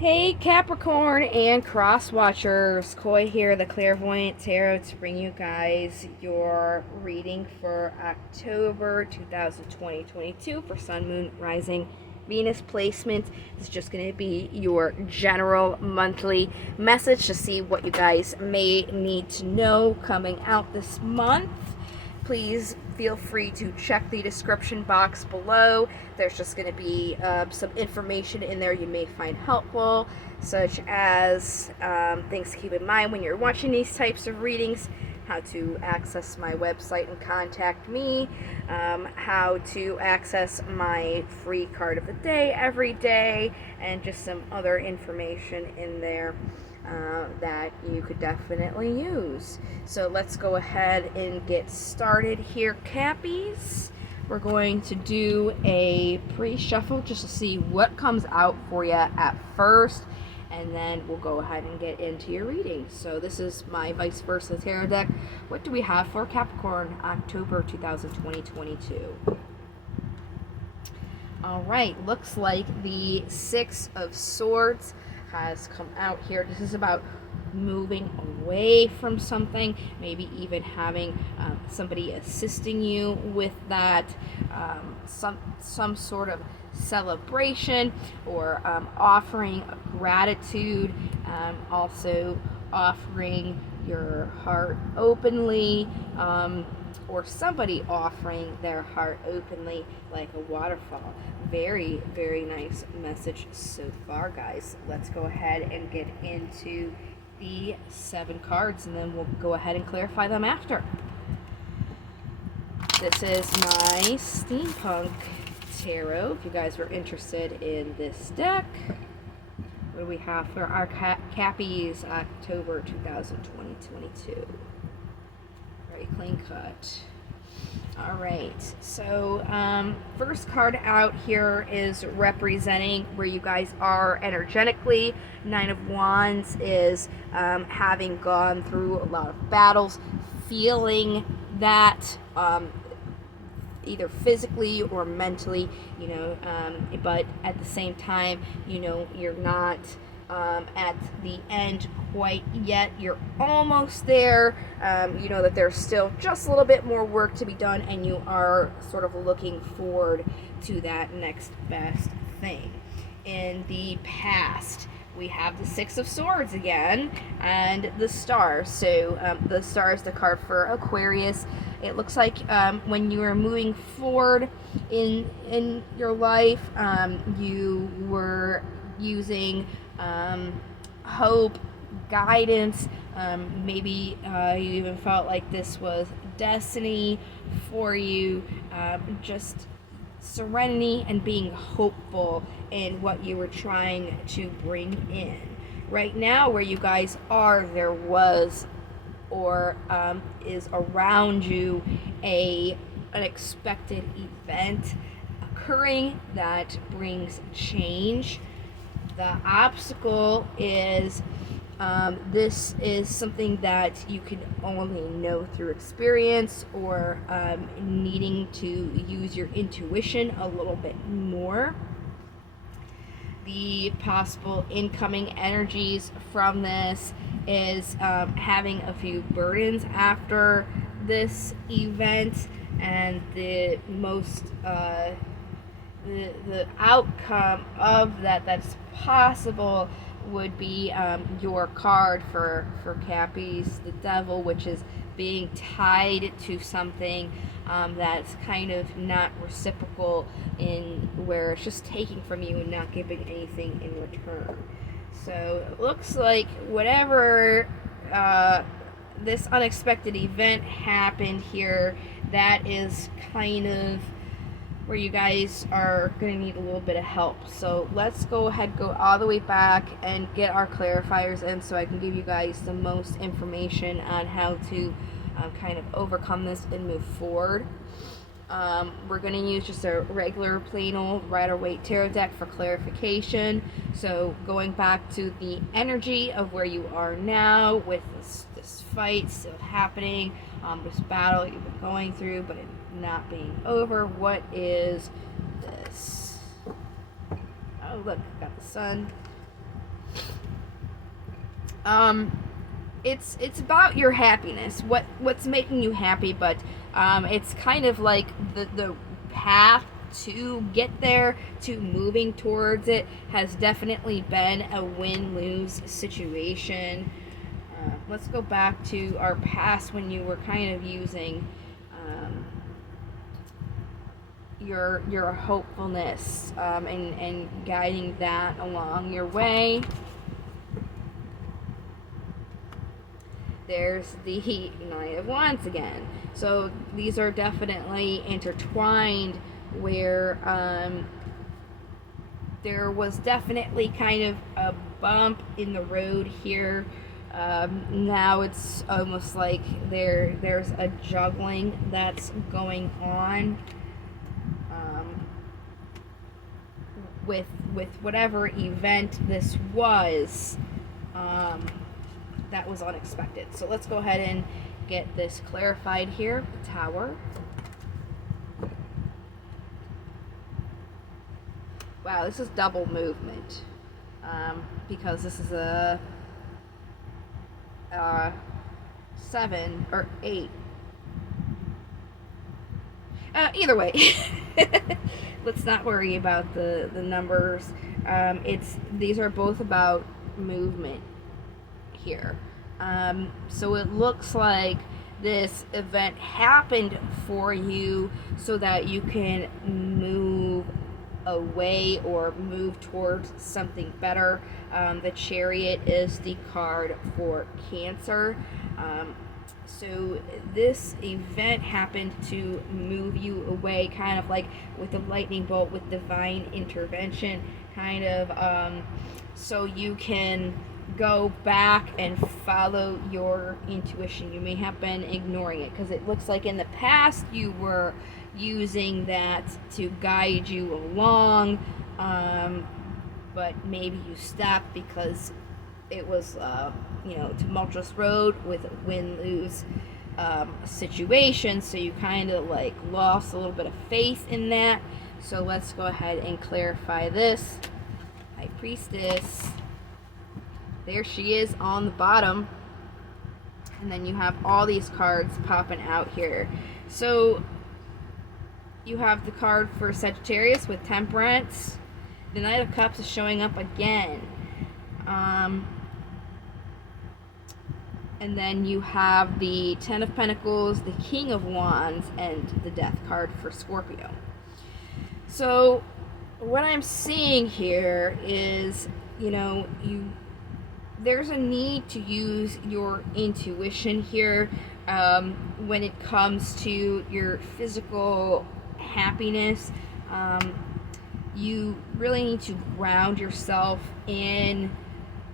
Hey Capricorn and cross watchers, Koi here, the clairvoyant tarot, to bring you guys your reading for October 2022 for Sun, Moon, Rising, Venus placement. It's just going to be your general monthly message to see what you guys may need to know coming out this month. Please feel free to check the description box below. There's just going to be some information in there you may find helpful, such as things to keep in mind when you're watching these types of readings, how to access my website and contact me, how to access my free card of the day every day, and just some other information in there that you could definitely use. So let's go ahead and get started here, Cappies. We're going to do a pre-shuffle just to see what comes out for you at first, and then we'll go ahead and get into your reading. So this is my vice versa tarot deck. What do we have for Capricorn October 2022? All right, looks like the Six of Swords has come out here. This is about moving away from something, maybe even having somebody assisting you with that, some sort of celebration, or offering gratitude, also offering your heart openly, or somebody offering their heart openly like a waterfall. Very, very nice message so far, guys. Let's go ahead and get into the 7 cards, and then we'll go ahead and clarify them after. This is my steampunk tarot. If you guys were interested in this deck, what do we have for our Cappies October 2022? Very clean cut. All right, so first card out here is representing where you guys are energetically. 9 of Wands is having gone through a lot of battles, feeling that either physically or mentally, but at the same time, you're not at the end quite yet. You're almost there. That there's still just a little bit more work to be done, and you are sort of looking forward to that next best thing. In the past, we have the Six of Swords again, and the Star. So the Star is the card for Aquarius. It looks like when you are moving forward in your life, you were using hope, guidance. Maybe you even felt like this was destiny for you. Just serenity and being hopeful in what you were trying to bring in. Right now, where you guys are, there was or is around you an unexpected event occurring that brings change. The obstacle is this is something that you can only know through experience, or needing to use your intuition a little bit more. The possible incoming energies from this is having a few burdens after this event, and the most the outcome of that's possible would be your card for Cappies, the Devil, which is being tied to something that's kind of not reciprocal, in where it's just taking from you and not giving anything in return. So it looks like whatever this unexpected event happened here, that is kind of where you guys are going to need a little bit of help. So let's go ahead, go all the way back and get our clarifiers in, so I can give you guys the most information on how to kind of overcome this and move forward. We're going to use just a regular plain old Rider-Waite tarot deck for clarification. So going back to the energy of where you are now with this fight still happening, this battle you've been going through but it not being over. What is this? Oh, look, got the Sun, It's about your happiness, what's making you happy, but it's kind of like the path to get there, to moving towards it, has definitely been a win-lose situation. Let's go back to our past when you were kind of using your hopefulness, and guiding that along your way. There's the Knight of Wands again. So these are definitely intertwined, where there was definitely kind of a bump in the road here. Now it's almost like there's a juggling that's going on with whatever event this was. That was unexpected. So let's go ahead and get this clarified here. The Tower. Wow, this is double movement, because this is a 7 or 8. Either way, let's not worry about the numbers. These are both about movement here. So it looks like this event happened for you so that you can move away or move towards something better. The Chariot is the card for Cancer. So this event happened to move you away, kind of like with the lightning bolt, with divine intervention, kind of so you can go back and follow your intuition. You may have been ignoring it because it looks like in the past you were using that to guide you along, but maybe you stopped because it was tumultuous road with a win-lose situation, so you kind of like lost a little bit of faith in that. So let's go ahead and clarify this. High Priestess, there she is on the bottom, and then you have all these cards popping out here. So you have the card for Sagittarius with Temperance. The Knight of Cups is showing up again. And then you have the Ten of Pentacles, the King of Wands, and the Death card for Scorpio. So what I'm seeing here is, there's a need to use your intuition here when it comes to your physical happiness. You really need to ground yourself in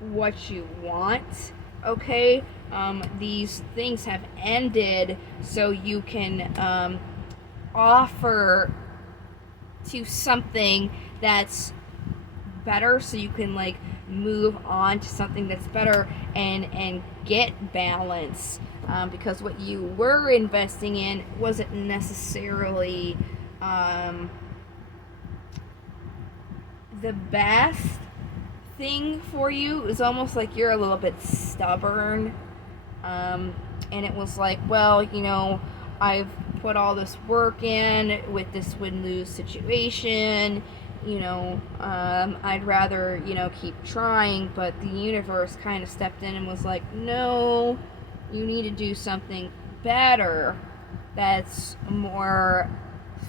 what you want, okay? These things have ended, so you can offer to something that's better, so you can like move on to something that's better and get balance, because what you were investing in wasn't necessarily the best thing for you. It's almost like you're a little bit stubborn, and it was like, well, I've put all this work in with this win-lose situation, I'd rather, keep trying, but the universe kind of stepped in and was like, no, you need to do something better that's more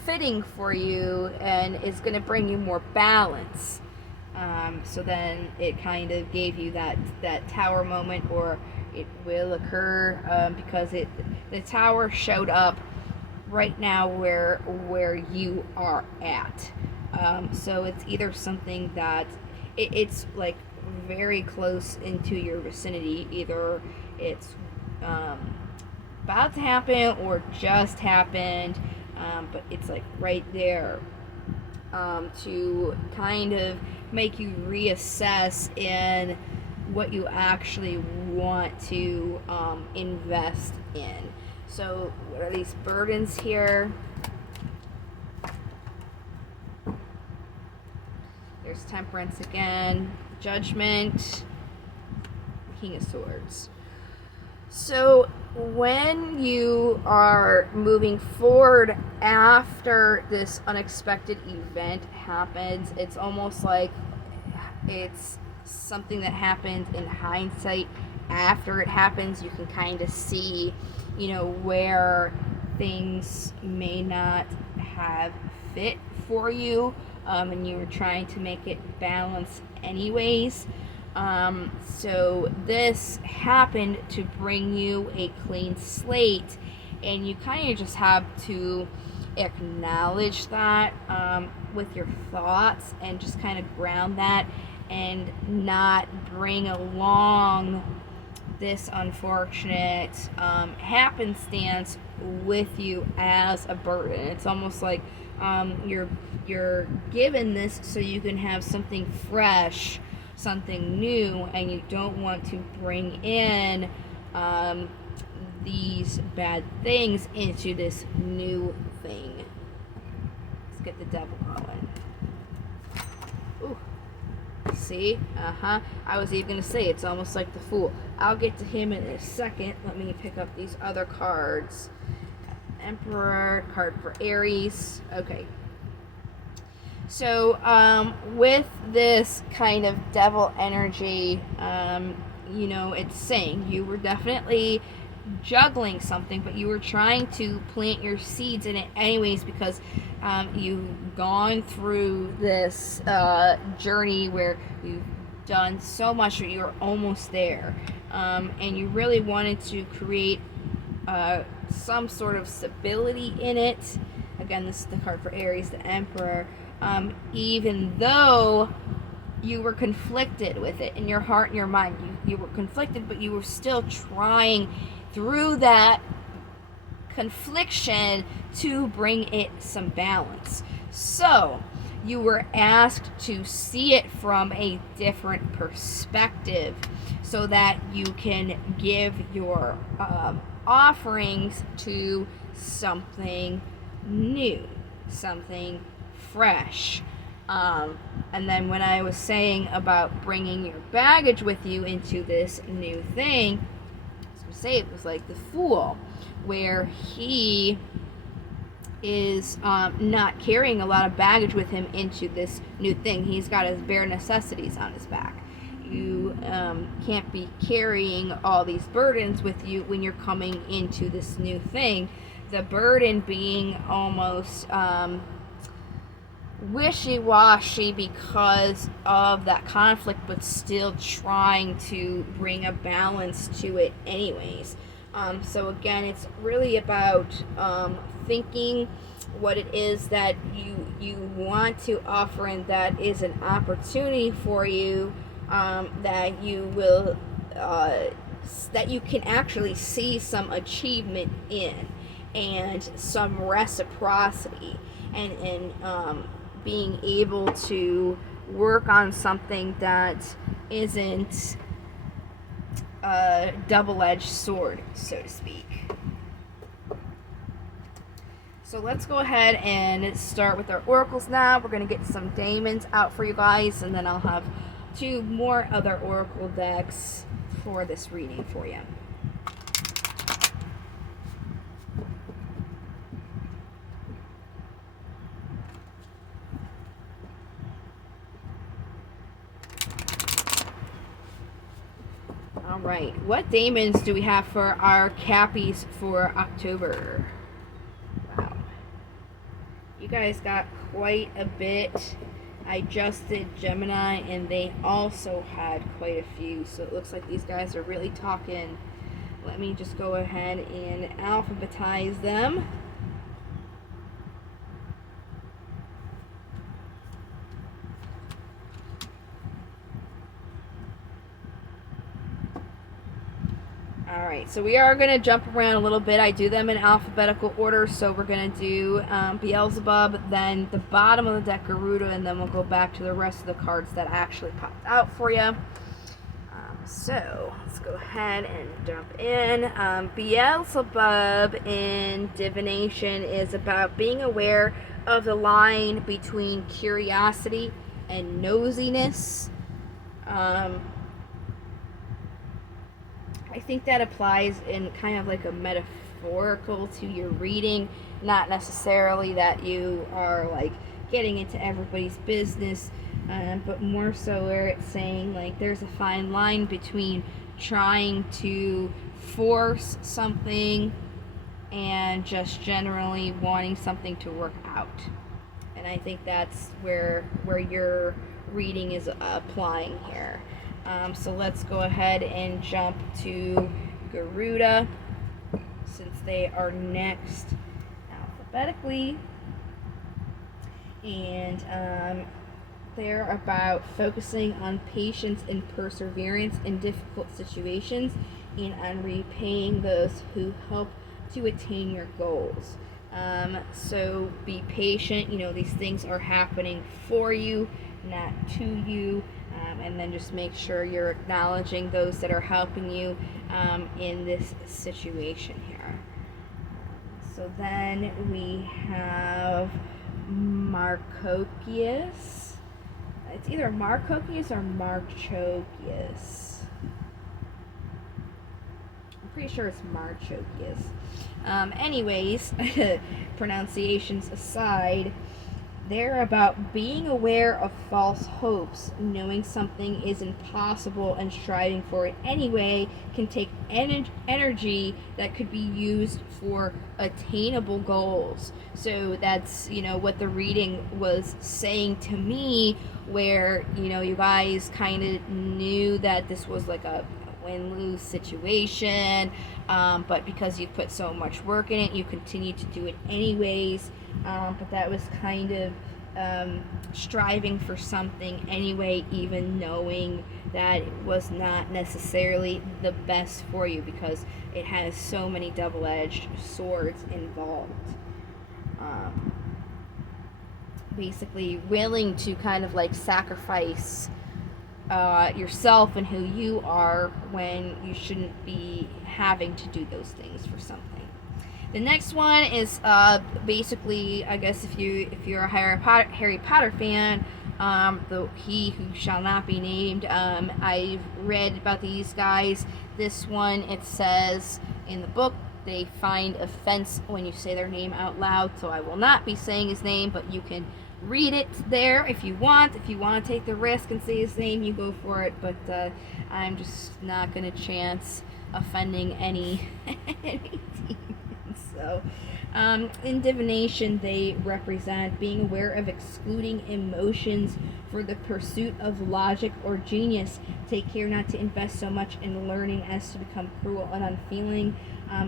fitting for you and is going to bring you more balance. So then it kind of gave you that Tower moment, or it will occur, because the Tower showed up right now where you are at. So it's either something that it's like very close into your vicinity, either it's about to happen or just happened, but it's like right there, to kind of make you reassess in what you actually want to invest in. So what are these burdens here? There's Temperance again, Judgment, King of Swords. So when you are moving forward after this unexpected event happens, it's almost like it's something that happens in hindsight. After it happens, you can kind of see, where things may not have fit for you, and you were trying to make it balance anyways. So this happened to bring you a clean slate, and you kind of just have to acknowledge that with your thoughts, and just kind of ground that, and not bring along this unfortunate happenstance with you as a burden. It's almost like you're given this so you can have something fresh, something new, and you don't want to bring in these bad things into this new thing. Let's get the devil going. Ooh. See? I was even going to say it's almost like the Fool. I'll get to him in a second. Let me pick up these other cards. Emperor, card for Aries. Okay. So, with this kind of devil energy, it's saying you were definitely juggling something, but you were trying to plant your seeds in it anyways, because you've gone through this journey where you've done so much that you're almost there, and you really wanted to create some sort of stability in it. Again, this is the card for Aries, the Emperor. Even though you were conflicted with it in your heart and your mind, you were conflicted, but you were still trying through that confliction to bring it some balance. So you were asked to see it from a different perspective so that you can give your offerings to something new, something fresh. And then when I was saying about bringing your baggage with you into this new thing, say it was like the Fool, where he is not carrying a lot of baggage with him into this new thing. He's got his bare necessities on his back. You can't be carrying all these burdens with you when you're coming into this new thing. The burden being almost wishy-washy because of that conflict, but still trying to bring a balance to it anyways. So again, it's really about thinking what it is that you want to offer, and that is an opportunity for you, that you will that you can actually see some achievement in, and some reciprocity, and being able to work on something that isn't a double-edged sword, so to speak. So let's go ahead and start with our oracles now. We're going to get some daemons out for you guys, and then I'll have 2 more other oracle decks for this reading for you. Alright, what daemons do we have for our Cappies for October? Wow. You guys got quite a bit. I just did Gemini, and they also had quite a few, so it looks like these guys are really talking. Let me just go ahead and alphabetize them. Alright, so we are going to jump around a little bit. I do them in alphabetical order, so we're going to do Beelzebub, then the bottom of the deck, Garuda, and then we'll go back to the rest of the cards that actually popped out for you. So, let's go ahead and jump in. Beelzebub in divination is about being aware of the line between curiosity and nosiness. I think that applies in kind of like a metaphorical to your reading, not necessarily that you are like getting into everybody's business, but more so where it's saying like there's a fine line between trying to force something and just generally wanting something to work out. And I think that's where your reading is applying here. So let's go ahead and jump to Garuda, since they are next alphabetically. And they're about focusing on patience and perseverance in difficult situations, and on repaying those who help to attain your goals. So be patient. These things are happening for you, not to you. And then just make sure you're acknowledging those that are helping you in this situation here. So then we have Marcokius. It's either Marcokius or Marchokius. I'm pretty sure it's Marchokius. Anyways, pronunciations aside, they're about being aware of false hopes. Knowing something is impossible and striving for it anyway can take energy that could be used for attainable goals. So that's, what the reading was saying to me, where, you guys kind of knew that this was like a win-lose situation, but because you put so much work in it, you continue to do it anyways. But that was kind of striving for something anyway, even knowing that it was not necessarily the best for you, because it has so many double-edged swords involved. Basically willing to kind of like sacrifice yourself and who you are when you shouldn't be having to do those things for something. The next one is basically, I guess if you're a Harry Potter fan, the He Who Shall Not Be Named. I've read about these guys. This one, it says in the book, they find offense when you say their name out loud, so I will not be saying his name, but you can read it there if you want. If you want to take the risk and say his name, you go for it, but I'm just not going to chance offending any demons. So in divination, they represent being aware of excluding emotions for the pursuit of logic or genius. Take care not to invest so much in learning as to become cruel and unfeeling.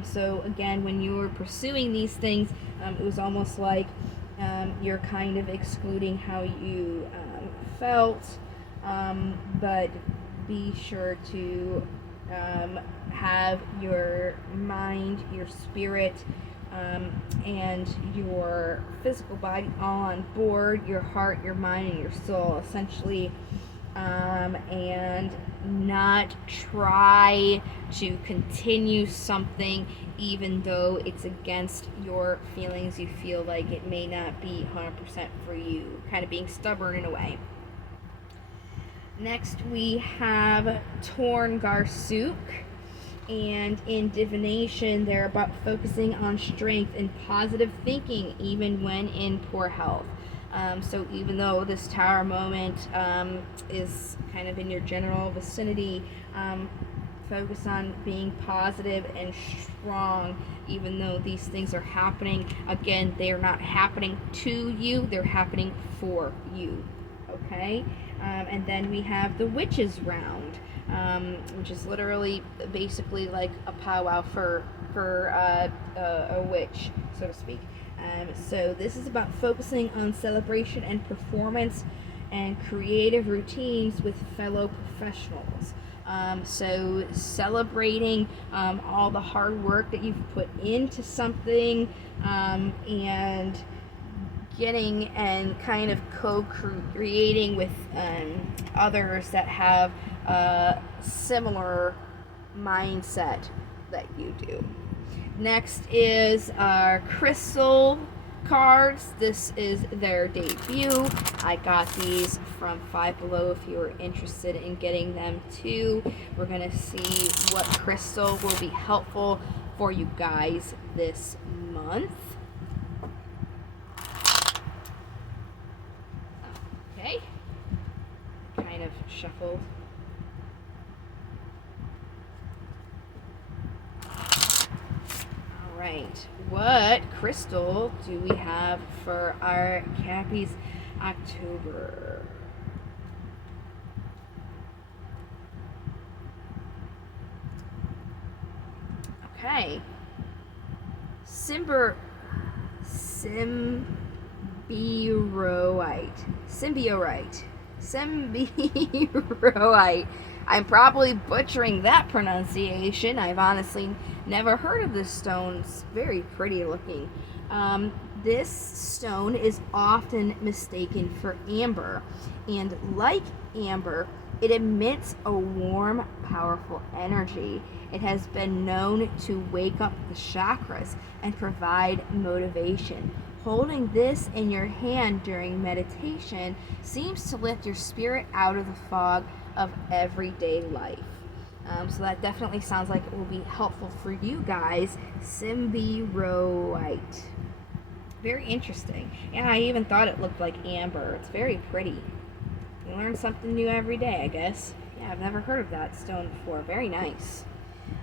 So again, when you were pursuing these things, it was almost like you're kind of excluding how you felt, but be sure to have your mind, your spirit, and your physical body all on board, your heart, your mind, and your soul, essentially, and not try to continue something even though it's against your feelings. You feel like it may not be 100% for you, kind of being stubborn in a way. Next we have Torn Garsuk, and in divination they're about focusing on strength and positive thinking even when in poor health. So even though this tower moment is kind of in your general vicinity, focus on being positive and strong even though these things are happening. Again, they are not happening to you, they're happening for you. Okay? And then we have the Witches round, which is literally basically like a powwow for a witch, so to speak. So this is about focusing on celebration and performance and creative routines with fellow professionals. So celebrating all the hard work that you've put into something, and getting and kind of co-creating with others that have a similar mindset that you do. Next is our Crystal cards. This is their debut. I got these from Five Below if you were interested in getting them too. We're going to see what crystal will be helpful for you guys this month. Okay. Kind of shuffled. Right, what crystal do we have for our Cappies October? Okay, Symbioite. I'm probably butchering that pronunciation. I've honestly never heard of this stone. It's very pretty looking. This stone is often mistaken for amber, and like amber, it emits a warm, powerful energy. It has been known to wake up the chakras and provide motivation. Holding this in your hand during meditation seems to lift your spirit out of the fog of everyday life. So that definitely sounds like it will be helpful for you guys. Symbioite. Very interesting. Yeah, I even thought it looked like amber. It's very pretty. You learn something new every day, I guess. Yeah, I've never heard of that stone before. Very nice.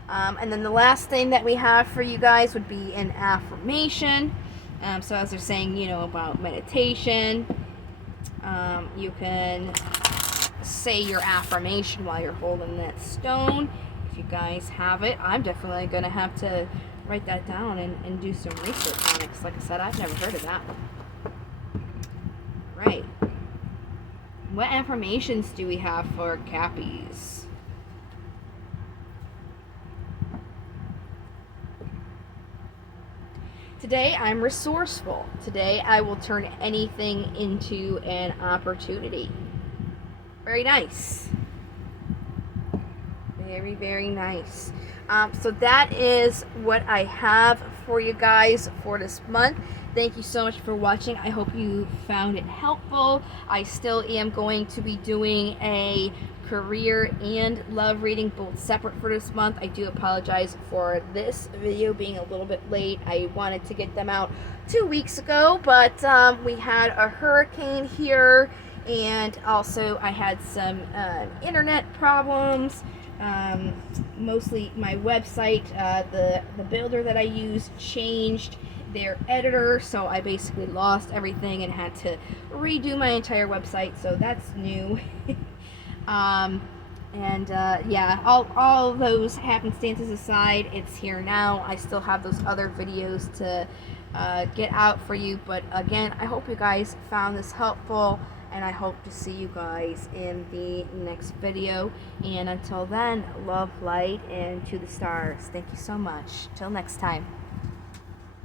And then the last thing that we have for you guys would be an affirmation. So as they're saying, you know, about meditation, you can say your affirmation while you're holding that stone. If you guys have it, I'm definitely going to have to write that down and do some research on it, because like I said, I've never heard of that one. Right. What affirmations do we have for Cappies? Today, I'm resourceful. Today, I will turn anything into an opportunity. Very nice. Very, very nice. So that is what I have for you guys for this month. Thank you so much for watching. I hope you found it helpful. I still am going to be doing a career and love reading both separate for this month. I do apologize for this video being a little bit late. I wanted to get them out 2 weeks ago, but we had a hurricane here, and also I had some internet problems. Mostly my website, the builder that I use changed their editor, so I basically lost everything and had to redo my entire website, so that's new. Yeah, all those happenstances aside, it's here now. I still have those other videos to get out for you, but again, I hope you guys found this helpful, and I hope to see you guys in the next video. And until then, love, light, and to the stars. Thank you so much. Till next time.